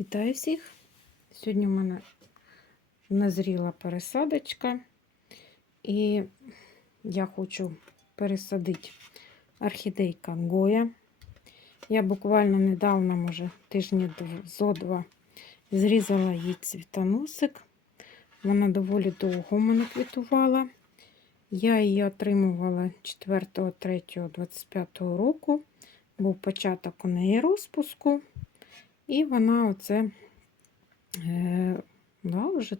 Вітаю всіх! Сьогодні в мене назріла пересадочка, і я хочу пересадити орхідейка Гоя. Я буквально недавно, може, тижні зо два, зрізала їй цвітоносик. Вона доволі довго мене квітувала. Я її отримувала 4.3.25 року. Був початок у неї розпуску. І вона оце е, да, вже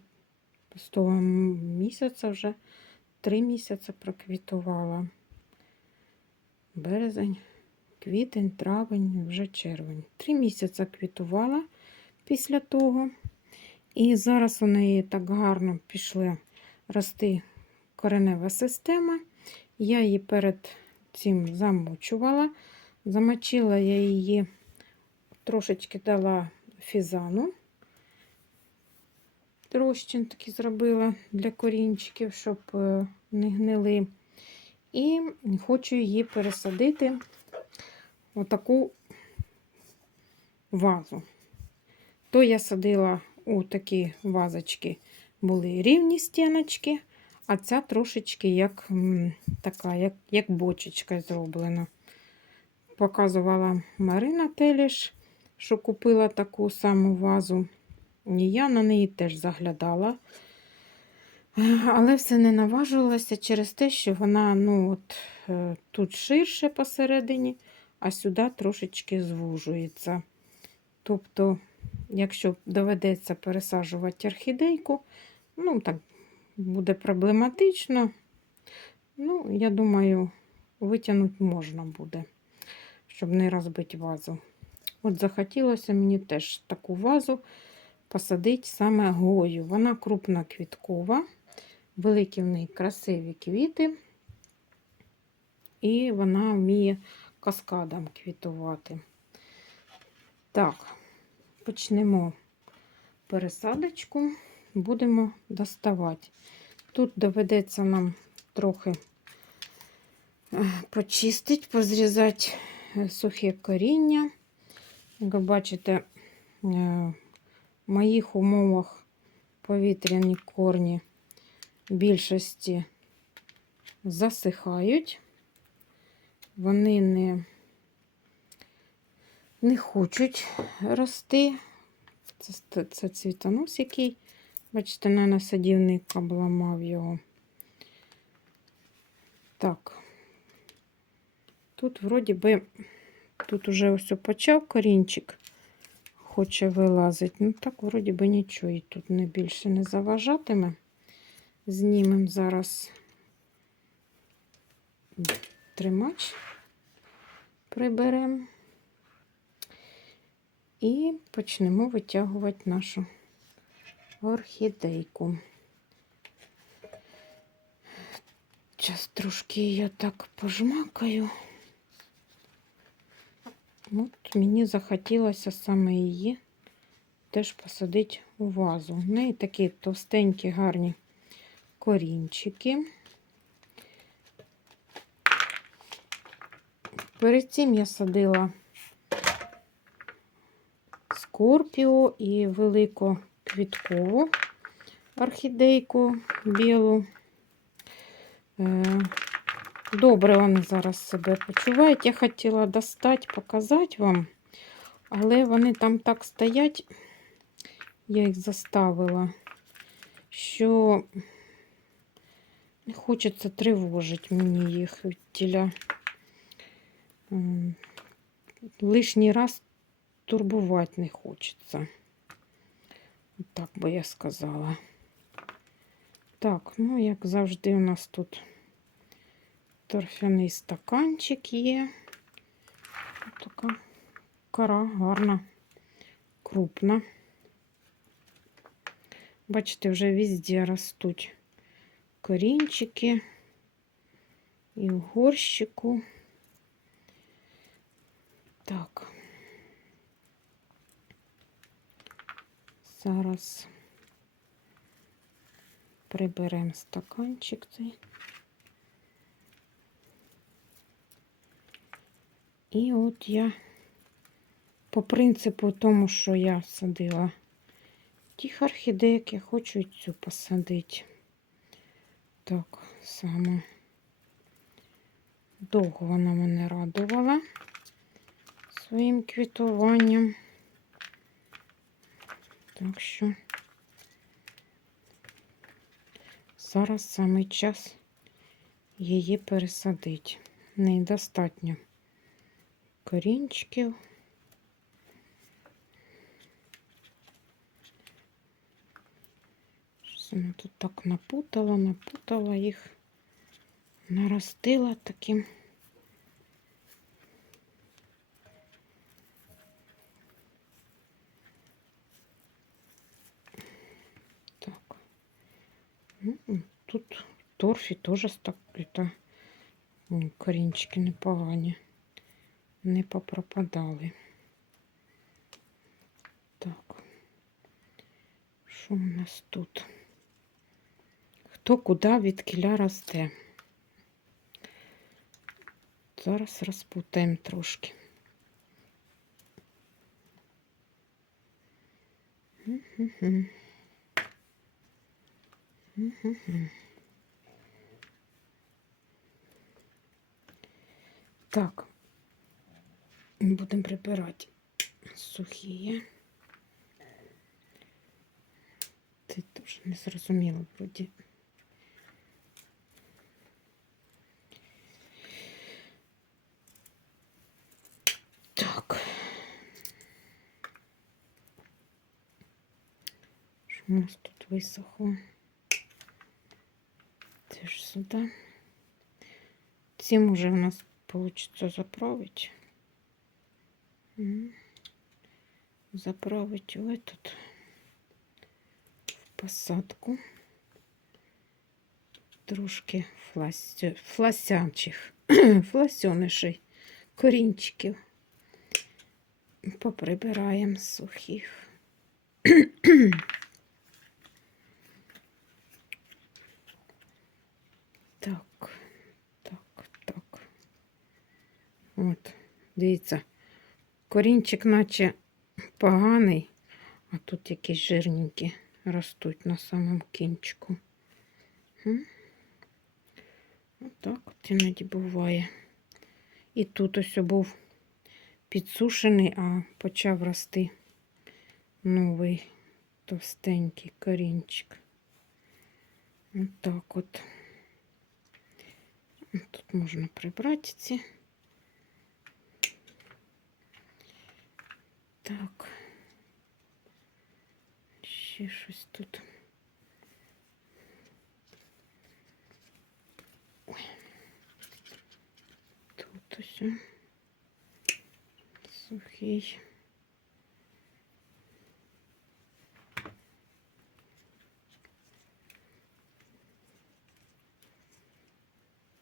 з того місяця вже три місяці проквітувала. Березень, квітень, травень, вже червень. Три місяці квітувала після того. І зараз у неї так гарно пішла рости коренева система. Я її перед цим замочувала. Замочила я її трошечки дала фізану. Розчин такий зробила для корінчиків, щоб не гнили. І хочу її пересадити в таку вазу. То я садила у такі вазочки, були рівні стіночки, а ця трошечки як така, як, як бочечка зроблена. Показувала Марина Теліш що купила таку саму вазу. Я на неї теж заглядала. Але все не наважувалася через те, що вона ну, от, е, тут ширше посередині, а сюди трошечки звужується. Тобто, якщо доведеться пересаджувати орхідейку, ну так буде проблематично. Ну, я думаю, витягнути можна буде, щоб не розбити вазу. От захотілося мені теж таку вазу посадити саме гою. Вона крупна квіткова, великі в неї красиві квіти, і вона вміє каскадом квітувати. Так, почнемо пересадочку, будемо доставати. Тут доведеться нам трохи е, почистити, позрізати е, сухе коріння. Як ви бачите, е, в моїх умовах повітряні корні більшості засихають, вони не, не хочуть рости. Це, це цвітонос, який, бачите, на садівник обламав його. Так, тут вроді би. Тут уже ось почав корінчик, хоче вилазити. Ну так, вроді би нічого, і тут не більше не заважатиме. Знімемо зараз тримач, приберемо і почнемо витягувати нашу орхідейку. Зараз трошки я так пожмакаю. От мені захотілося саме її теж посадити у вазу. В неї такі товстенькі, гарні корінчики. Перед цим я садила скорпіо і велику квіткову орхідейку білу. Добре вони зараз себе почувають. Я хотіла достати, показати вам, але вони там так стоять, я їх заставила, що не хочеться тривожити мені їх від тіля. Лишній раз турбувати не хочеться. Так би я сказала. Так, ну, як завжди, у нас тут торфяний стаканчик є. Така кора гарна, крупна. Бачите, вже везде ростуть корінчики і в горщику. Так. Зараз приберемо стаканчик цей. І от я по принципу тому, що я садила тих орхідейок, я хочу і цю посадити. Так само. Довго вона мене радувала своїм квітуванням. Так що зараз саме час її пересадити. Недостатньо корінчиків. Вона тут так напутала, напутала їх, наростила таким. Так. Ну, Тут в торфі теж так корінчики непогані. Не попропадали. Так. Що у нас тут? Хто куди від кіля росте? Зараз розпутаємо трошки. Так, будемо прибирати сухі. Це теж не зрозуміло вроді. Так. Що у нас тут висохло? Це ж сюди. Цим уже у нас получится заправить. Заправить в этот в посадку. Трошки фласю, фласянчих, фласьонишей, корінчиків. Поприбираємо сухих. Так, так, так. От, дивіться, корінчик наче поганий, а тут якісь жирненькі ростуть на самому кінчику. Отак от іноді буває. І тут ось був підсушений, а почав рости новий товстенький корінчик. Отак от. Тут можна прибрати ці. Так. Ще щось тут. Ой. Тут ось сухий.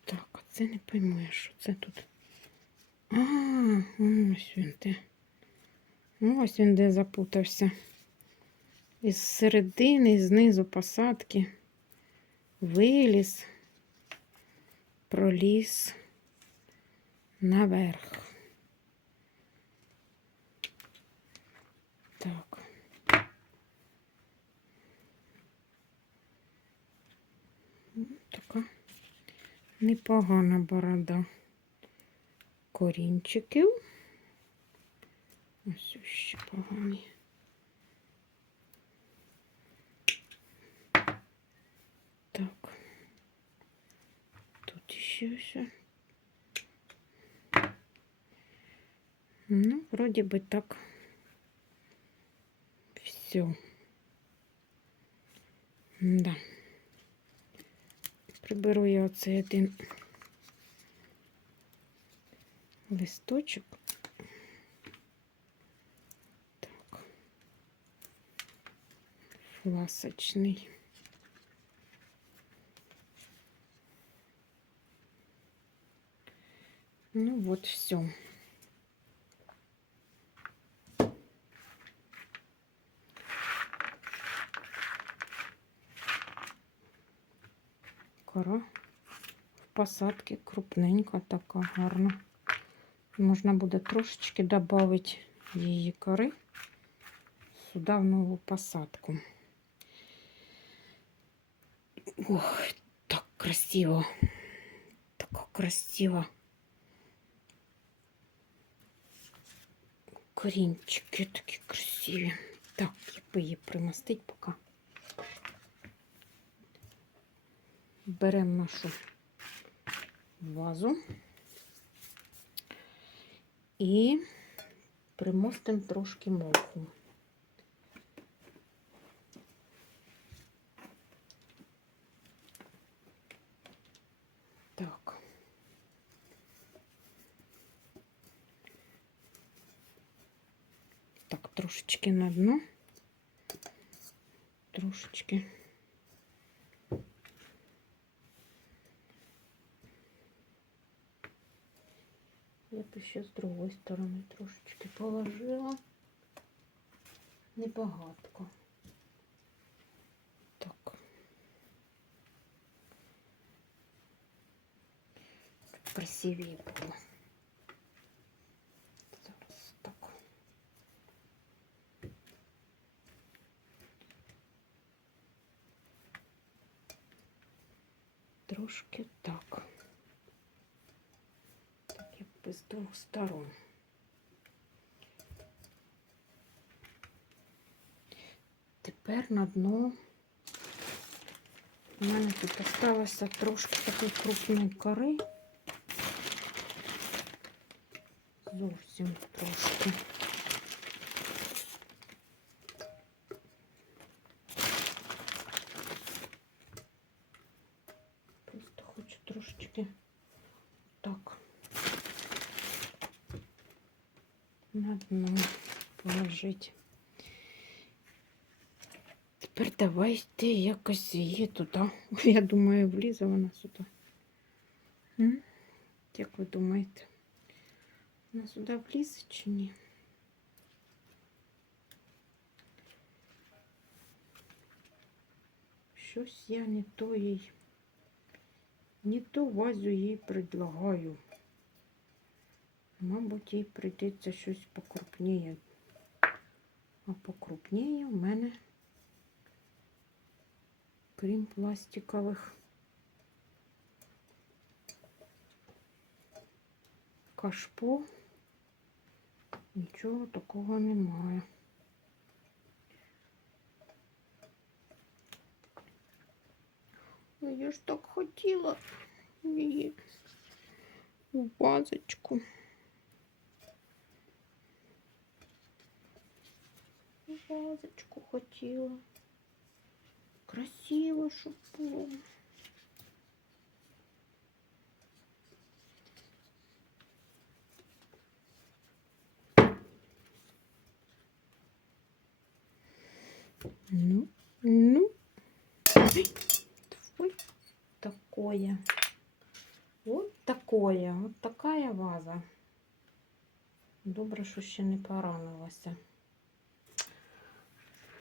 Так, а це не пойму, що це тут. А, ось він де. Ось він де запутався. Із середини, знизу посадки. Виліз, проліз наверх. Так. Така непогана борода корінчиків. Ось ще погані. Так. Тут ще все. Ну, вроде бы так. Все. Да. Приберу я оцей один листочок. Фласочний. Ну вот все. Кора в посадці крупненька така гарна. Можна буде трошечки додати її кори сюди в нову посадку. Ох, так красиво. Так красиво. Корінчики такі красиві. Так, я би її примостить поки. Беремо нашу вазу і примостимо трошки моху. Трошечки на дно. Трошечки. Я б ще з другої сторони трошечки положила. Небагатко. Так. Красивее було. Трошки так. Так, якби з двох сторон. Тепер на дно у мене тут осталося трошки такої крупної кори. Зовсім трошки. Просто хочу трошечки так на дно положити. Тепер давайте якось її туди. Я думаю, влізе вона сюди. Як ви думаєте? Вона сюди влізе чи ні? Щось я не то їй, не то вазу їй предлагаю. Мабуть, їй прийдеться щось покрупніє. А покрупніє в мене, крім пластикових, кашпо, нічого такого немає. Ну, Я ж так хотіла її у вазочку. Вазочку хотіла. Красиво, щоб. Ну, ну. Ой, такое. Вот такое. Вот такая ваза. Добре, що ще не поранилася.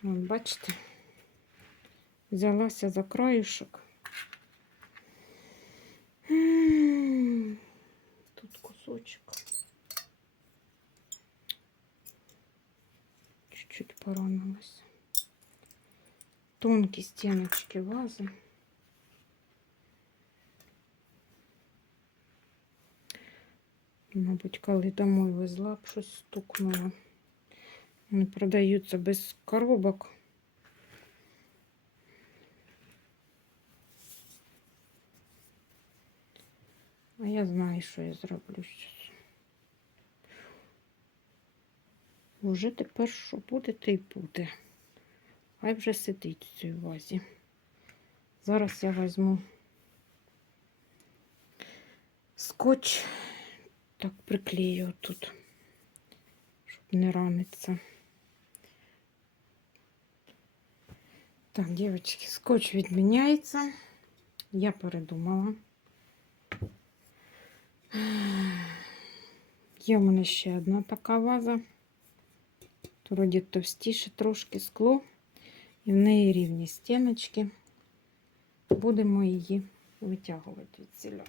От, бачите, взялася за краюшок. Тут кусочок. Чуть-чуть поранилась. Тонкі стіночки вази. Мабуть, коли домой везла б щось стукнуло. Вони продаються без коробок. А я знаю, що я зроблю зараз. Уже тепер що буде, те й буде. Хай вже сидить в цій вазі. Зараз я візьму скотч, так приклею тут, щоб не раниться. Так, девочки, скотч відміняється. Я передумала. Є в мене ще одна така ваза. Вроді товстіше трошки скло. І в неї рівні стіночки. Будемо її витягувати від ціля.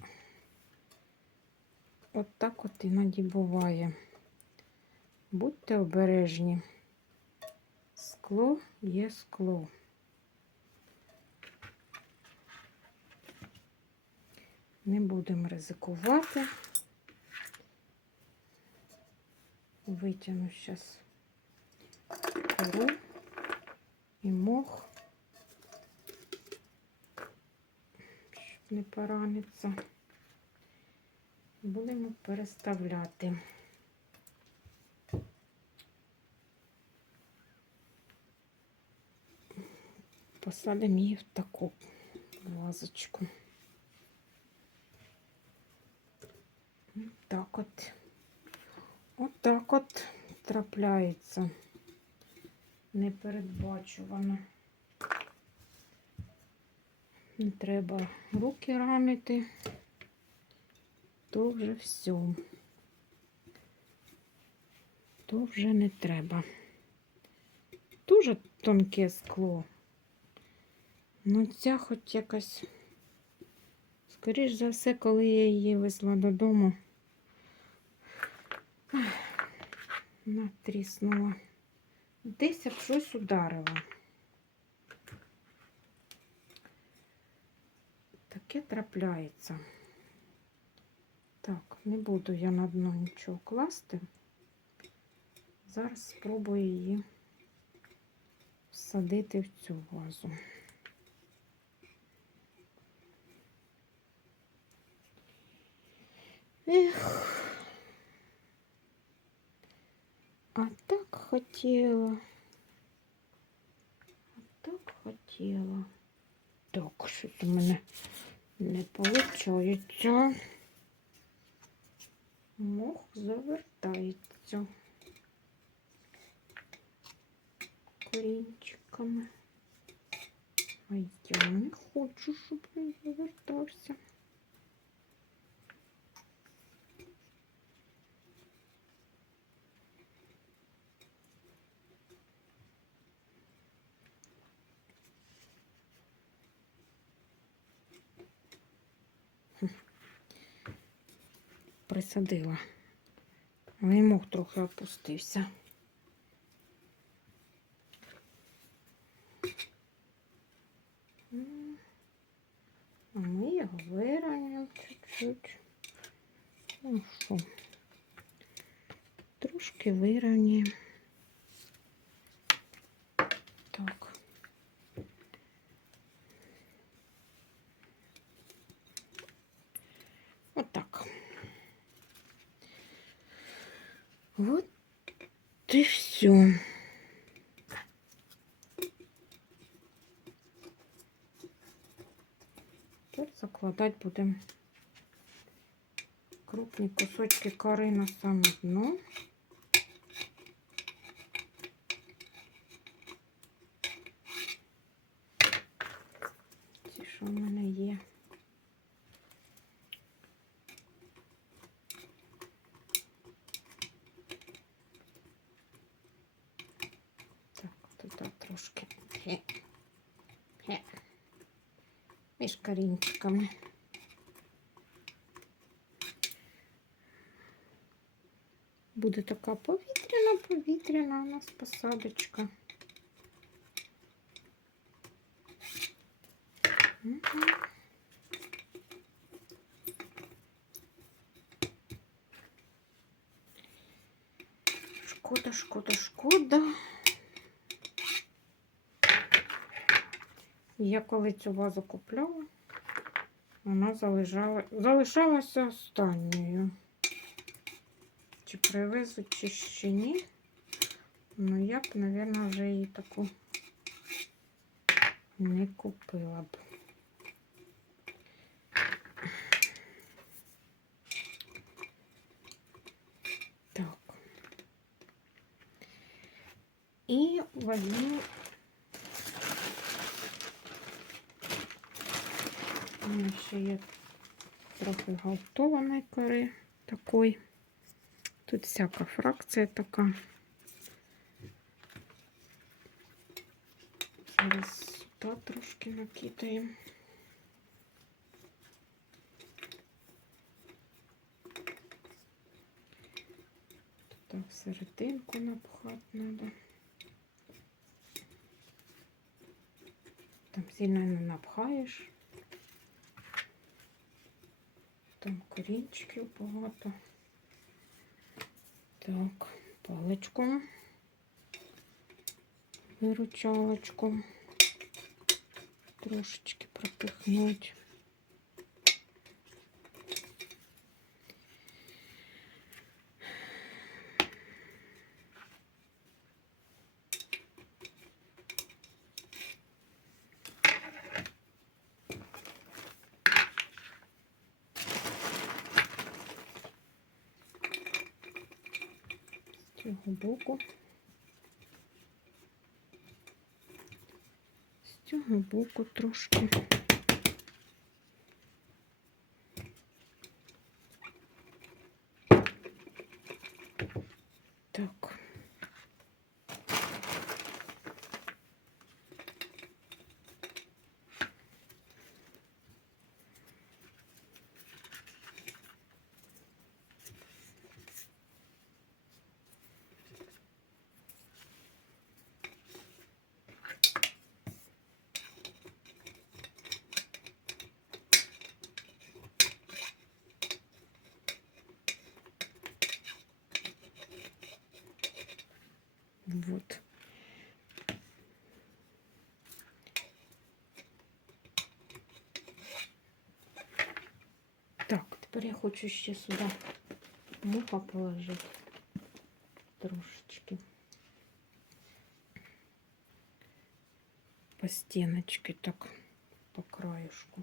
От так от іноді буває. Будьте обережні. Скло є скло. Не будемо ризикувати. Витягну зараз кору і мох, щоб не пораниться. Будемо переставляти. Посадимо її в таку вазочку. Так от. От так от трапляється непередбачувано. Не треба руки ранити, то вже все. То вже не треба. Дуже тонке скло. Ну, ця хоч якась, скоріш за все, коли я її везла додому, натріснула. Десь об щось ударила. Таке трапляється. Так, не буду я на дно нічого класти. Зараз спробую її всадити в цю вазу. Ех. А так хотіла. А так хотіла. Так, щось у мене не виходить. Мох завертається корінчиками. А я не хочу, щоб він завертався. Присадила. Вимог трохи опустився. А ми його вираємо чуть-чуть. Ну що, трошки вирівняємо. Так. Отак. Вот и все. Тепер закладати будемо крупні кусочки кори на саме дно. Ці, що в мене є. Так, туди трошки Хе. Хе. між корінчиками. Буде така повітряна, повітряна у нас посадочка. Шкода, шкода, шкода. Я коли цю вазу купляла, вона залишалася останньою. Привезуть, чи ні. Ну, я б, мабуть, вже її таку не купила б. Так. І возьму У мене ще є трохи галтованої кори такої. Тут всяка фракція така. Зараз сюди трошки накидаємо. Так, серединку напхати треба. Там сильно не напхаєш. Там корінчиків багато. Так, паличку. Виручалочку. Трошечки пропихнуть. Боку. З цього боку трошки. Так. Вот. Так, тепер я хочу ще сюди муха положити трошечки. По стіночці, так, по краюшку.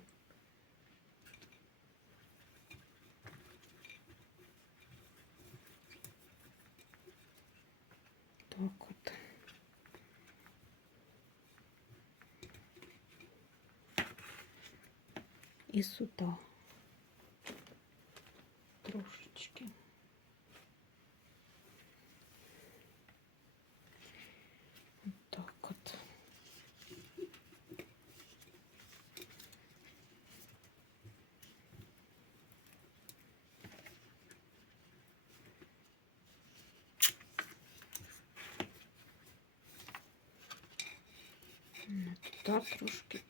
Так от. І сюди. Трошечки. Так от. Туди трошки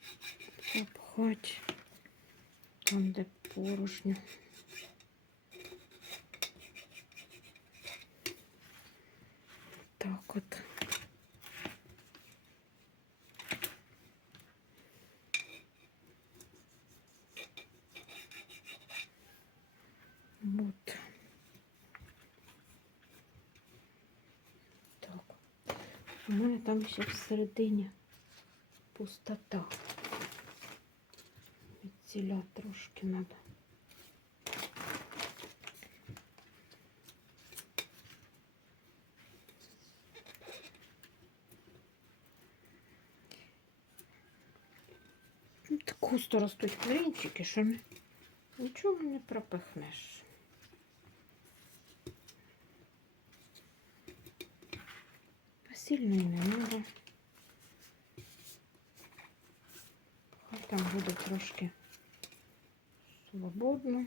запхати, там, де порожньо. Так от. Вот. Так. У мене там ще всередині пустота. Від ціля трошки треба. Густо ростуть клинчики, що не- нічого не пропихнеш. А і не треба. Хай там буде трошки свободно.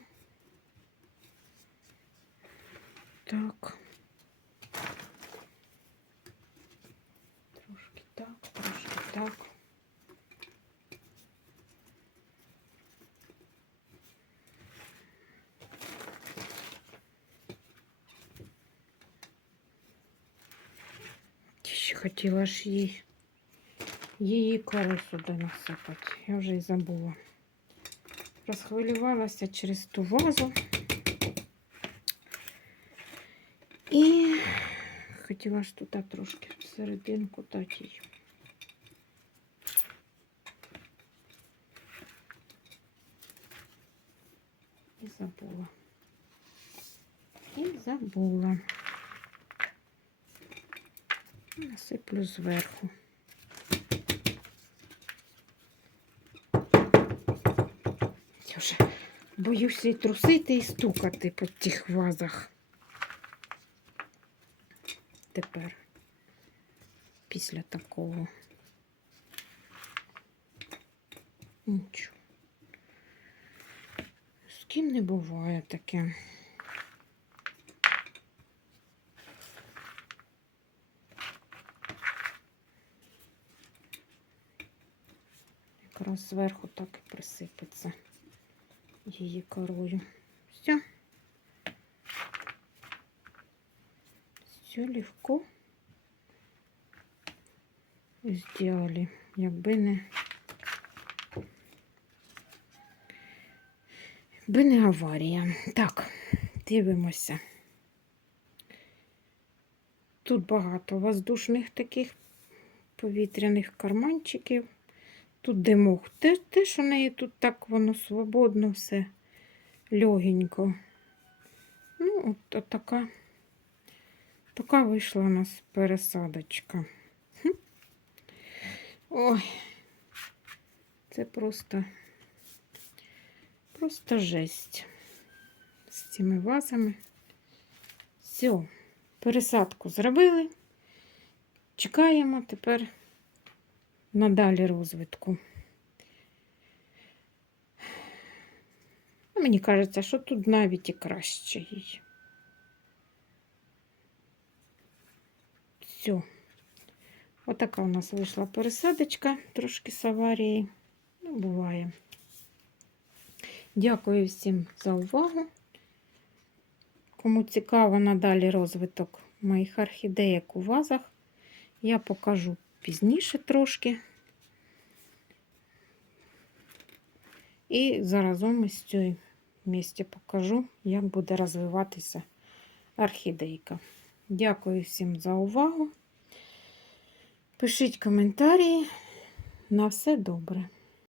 Так. хотіла ж їй її кору сюди насипати. Я вже й забула. Розхвилювалася через ту вазу. І хотіла ж туди трошки всерединку дати їй. І забула. І забула. Насиплю зверху. Я вже боюся і трусити, і стукати по тих вазах. Тепер, після такого. Нічого. З ким не буває таке. Зверху так і присипеться її корою. Все. Все легко сделали, якби не якби не аварія. Так, дивимося. Тут багато воздушних таких повітряних карманчиків. Тут димок. Те, те, що неї тут так воно свободно все легенько. Ну, от, от така, така вийшла у нас пересадочка. Хм. Ой, це просто, просто жесть з цими вазами. Все, пересадку зробили. Чекаємо тепер надалі розвитку. Ну, Мені кажеться, що тут навіть і краще їй. Все. Отака у нас вийшла пересадочка, трошки з аварії. Ну, буває. Дякую всім за увагу. Кому цікаво надалі розвиток моїх орхідеїк у вазах, я покажу пізніше трошки. І заразом із цією місці покажу, як буде розвиватися орхідейка. Дякую всім за увагу. Пишіть коментарі. На все добре.